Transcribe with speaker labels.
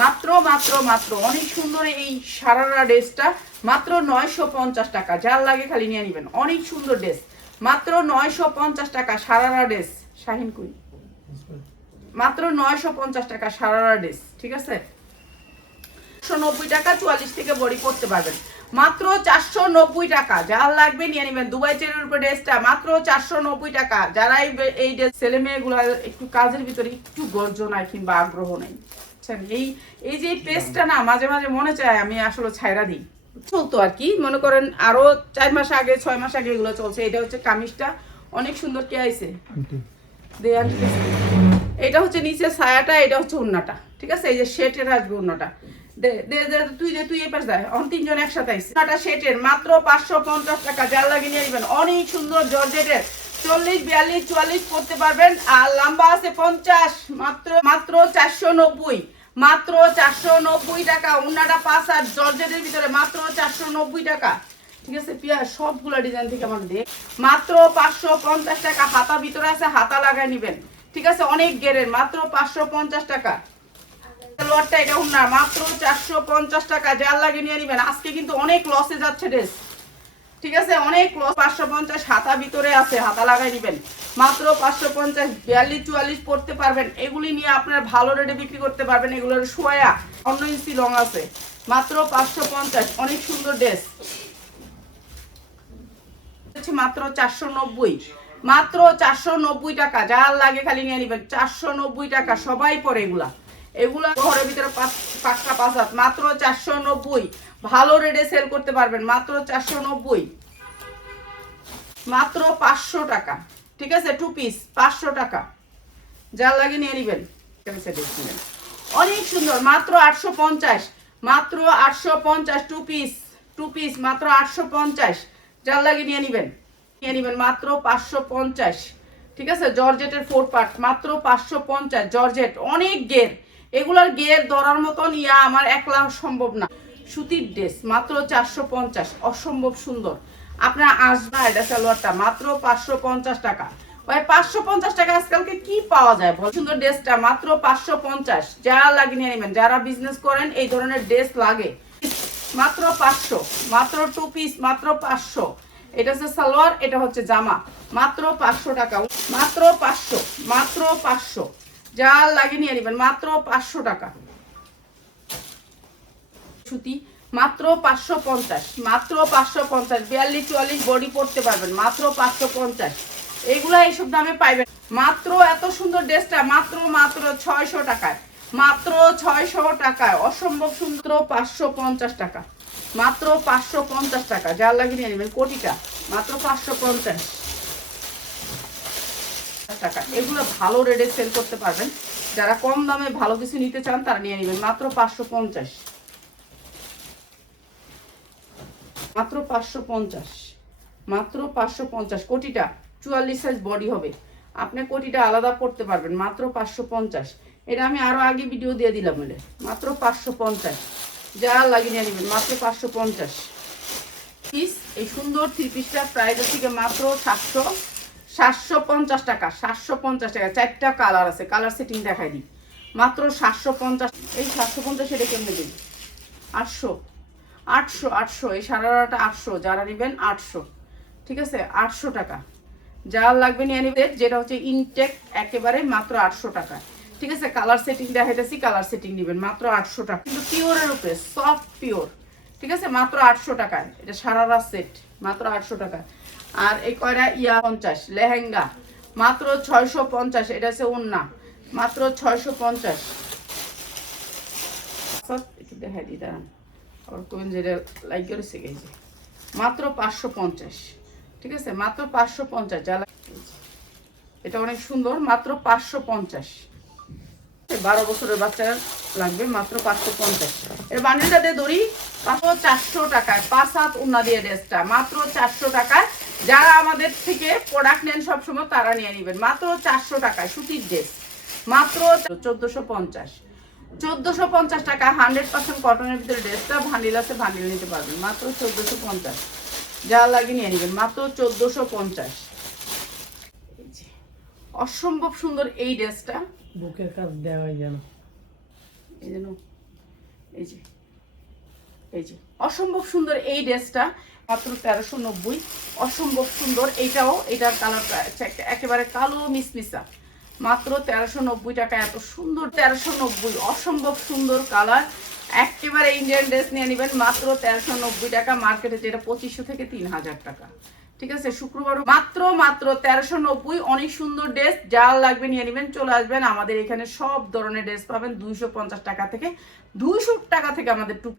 Speaker 1: মাত্র মাত্র মাত্র, অনেক সুন্দর এই সারারা ড্রেসটা। মাত্র নয়শো পঞ্চাশ টাকা। যার লাগে খালি নিয়ে নেবেন। অনেক সুন্দর ড্রেস। মাত্র নয়শো পঞ্চাশ টাকা সারারা ড্রেস। শাহিন কুই মাত্র নয়শো পঞ্চাশ টাকা সারারা ড্রেস। ঠিক আছে? চারশো নব্বই টাকা চুয়াল্লিশ থেকে বড়ি করতে পারবেন। মাত্র চারশো নব্বই টাকা। যার লাগবে নিয়ে নেবেন। দুবাই চেনের উপর ড্রেসটা। মাত্র চারশো নব্বই টাকা। যারা এই ড্রেস ছেলে মেয়েগুলো একটু কাজের ভিতরে একটু গর্জনায় কিংবা আগ্রহ নেই। বুঝছেন? এই এই যে পেস্টটা না মাঝে মাঝে মনে চায় আমি আসলে ছাইরা দিই। চলতো আর কি। মনে করেন আরও চার মাস আগে ছয় মাস আগে এগুলো চলছে। এটা হচ্ছে কামিজটা। অনেক সুন্দর কে আইছে? এটা হচ্ছে নিচে ছায়াটা এটা হচ্ছে উন্নাটা। ঠিক আছে? এই যে শেটের আসবে উন্নাটা। দে দে দে তুই দে তুই এপাশ দেয় অন তিনজন একসাথে উন্নাটা শেটের মাত্র পাঁচশো পঞ্চাশ টাকা। যার লাগে নিয়ে নেবেন অনেক সুন্দর জর্জেটের। চল্লিশ বিয়াল্লিশ চুয়াল্লিশ করতে পারবেন। আর লম্বা আছে পঞ্চাশ। মাত্র মাত্র চারশো নব্বই। মাত্র চারশো নব্বই টাকা। উন্নাটা পাঁচ আর জর্জেটের ভিতরে মাত্র চারশো নব্বই টাকা। ঠিক আছে, পিয়া, সবগুলো ডিজাইন থেকে আমার দিয়ে মাত্র পাঁচশো পঞ্চাশ টাকা। হাতা ভিতরে আছে, হাতা লাগাই নিবেন। ঠিক আছে, অনেক গেরের। মাত্র পাঁচশো পঞ্চাশ টাকা। সালোয়ারটা এটা না মাত্র চারশো পঞ্চাশ টাকা। যার লাগে নিয়ে নিবেন। আজকে কিন্তু অনেক লসে যাচ্ছে, ড্রেস। ঠিক আছে, অনেক লস পাঁচশো পঞ্চাশ হাতা ভিতরে আছে, হাতা লাগাই নিবেন মাত্র পাঁচশো পঞ্চাশ, বিয়াল্লিশ চুয়াল্লিশ পড়তে পারবেন। এগুলি নিয়ে আপনার ভালো রেটে বিক্রি করতে পারবেন। এগুলোর সোয়া অন্য ইঞ্চি লং আছে। মাত্র পাঁচশো পঞ্চাশ, অনেক সুন্দর ড্রেস মাত্র চারশো নব্বই। মাত্র চারশো নব্বই টাকা, যার লাগে খালি নিয়ে নিবেন। চারশো নব্বই টাকা, সবাই পরে এগুলা। এগুলা ঘরের ভিতরে পাঁচ- পাঁচটা পাঁচ হাত। মাত্র চারশো নব্বই। ভালো রেটে সেল করতে পারবেন। মাত্র চারশো নব্বই। মাত্র পাঁচশো টাকা। ঠিক আছে? টু পিস পাঁচশো টাকা। যার লাগে নিয়ে নিবেন। অনেক সুন্দর। মাত্র আটশো পঞ্চাশ। মাত্র আটশো পঞ্চাশ টু পিস টু পিস মাত্র আটশো পঞ্চাশ। যার লাগে নিয়ে নিবেন। নিয়ে নিবেন মাত্র পাঁচশো পঞ্চাশ। ঠিক আছে? জর্জেটের ফোর পার্ট মাত্র পাঁচশো পঞ্চাশ। জর্জেট অনেক গের এগুলার গের ধরার মতন ইয়া আমার একলা সম্ভব না। সুতির ড্রেস, মাত্র চারশো পঞ্চাশ, অসম্ভব সুন্দর। আপনার আসবা, এটা সালোয়ারটা, মাত্র পাঁচশো পঞ্চাশ টাকা। ভাই পাঁচশো পঞ্চাশ টাকা আজকালকে কি পাওয়া যায় বল? সুন্দর ড্রেসটা, মাত্র পাঁচশো পঞ্চাশ। লাগে নিয়ে নেবেন, যারা বিজনেস করেন, এই ধরনের ড্রেস লাগে। মাত্র পাঁচশো, মাত্র টু পিস মাত্র পাঁচশো। এটা হচ্ছে সালোয়ার, এটা হচ্ছে জামা। মাত্র পাঁচশো টাকা। মাত্র পাঁচশো মাত্র পাঁচশো। যা লাগে নিয়ে নেবেন, মাত্র পাঁচশো টাকা। সুতি, মাত্র পাঁচশো পঞ্চাশ, মাত্র পাঁচশো পঞ্চাশ, বিয়াল্লিশ, চুয়াল্লিশ বডি পড়তে পারবেন, মাত্র পাঁচশো পঞ্চাশ। এইগুলা এইসব দামে পাইবেন। মাত্র এত সুন্দর ড্রেসটা, মাত্র মাত্র ছয়শো টাকায়। মাত্র ছয়শো টাকায়, অসম্ভব সুন্দর পাঁচশো পঞ্চাশ টাকা। মাত্র পাঁচশো পঞ্চাশ টাকা, যার লাগিয়ে নিয়ে নেবেন কোটিটা, মাত্র পাঁচশো পঞ্চাশ। টাকা। এগুলো ভালো রেটে সেল করতে পারবেন। যারা কম দামে ভালো কিছু নিতে চান, তারা নিয়ে নেবেন। মাত্র পাঁচশো পঞ্চাশ। মাত্র পাঁচশো পঞ্চাশ। মাত্র পাঁচশো পঞ্চাশ। কোটিটা চুয়াল্লিশ সাইজ বডি হবে। আপনি কোটিটা আলাদা করতে পারবেন। মাত্র পাঁচশো পঞ্চাশ। এটা আমি আরও আগে ভিডিও দিয়ে দিলাম বলে। মাত্র পাঁচশো পঞ্চাশ। যা লাগিয়ে নিয়ে নেবেন। মাত্র পাঁচশো পঞ্চাশ। পিস এই সুন্দর থ্রি পিসটা প্রাইস থেকে মাত্র সাতশো। সাতশো পঞ্চাশ টাকা, সাতশো পঞ্চাশ টাকা, চারটা কালার আছে কালার সেটিং দেখাই দিই। মাত্র সাতশো পঞ্চাশ, এই সাতশো পঞ্চাশ এটা কেমনে দিন আটশো আটশো আটশো, এই সারাটা আটশো, যারা নেবেন আটশো, ঠিক আছে? আটশো টাকা। যার লাগবে নিয়ে নেবেন যেটা হচ্ছে ইনটেক একেবারে মাত্র আটশো টাকা। ঠিক আছে? কালার সেটিং দেখাইতেছি কালার সেটিং নেবেন, মাত্র আটশো টাকা। কিন্তু পিওরের উপরে সফট পিওর ঠিক আছে? মাত্র আটশো টাকায় এটা সারারা সেট মাত্র আটশো টাকা। আর এই কয়টা? ইয়া পঞ্চাশ লেহেঙ্গা। মাত্র ছয়শো পঞ্চাশ। এটা হচ্ছে ওন্না মাত্র ছয়শো পঞ্চাশ। মাত্র পাঁচশো পঞ্চাশ। ঠিক আছে? মাত্র পাঁচশো পঞ্চাশ। এটা অনেক সুন্দর। মাত্র পাঁচশো পঞ্চাশ। বারো বছরের বাচ্চা লাগবে। মাত্র পাঁচশো পঞ্চাশ। এর বান্ডেলটা দিয়ে ধরি। মাত্র চারশো টাকায়। পাঁচ হাত উন্না দিয়ে ড্রেসটা মাত্র চারশো টাকায় যারা আমাদের থেকে প্রোডাক্ট নেন সবসময় তারা নিয়ে নেবেন। মাত্র চারশো টাকায় সুতির ড্রেস মাত্র চোদ্দোশো পঞ্চাশ। চোদ্দোশো পঞ্চাশ টাকা হান্ড্রেড পার্সেন্ট কটনের ভিতরে ড্রেসটা ভান্ডিল আছে ভান্ডিল নিতে পারবেন। মাত্র চোদ্দোশো পঞ্চাশ। যা লাগে নিয়ে নেবেন। মাত্র চোদ্দোশো পঞ্চাশ। অসম্ভব সুন্দর এই ড্রেসটা
Speaker 2: বুকের কাজ দেওয়া যেন।
Speaker 1: এই যেন এই যে। এই যে, অসম্ভব সুন্দর এই ড্রেসটা, মাত্র তেরোশো নব্বই। অসম্ভব সুন্দর, এইটাও, এটার কালারটা একেবারে কালো মিসমিসা। মাত্র তেরোশো নব্বই টাকা এত সুন্দর, তেরোশো নব্বই, অসম্ভব সুন্দর কালার একেবারে ইন্ডিয়ান ড্রেস নিয়ে নেবেন, মাত্র তেরোশো নব্বই টাকা। মার্কেটে যেটা পঁচিশশো থেকে তিন হাজার টাকা। ঠিক আছে শুক্রবার মাত্র মাত্র তেরোশো নব্বই, অনেক সুন্দর ড্রেস যা লাগবে নিয়ে নেবেন, চলে আসবেন। আমাদের এখানে সব ধরনের ড্রেস পাবেন। দুইশো পঞ্চাশ টাকা থেকে, দুইশো টাকা থেকে আমাদের টুক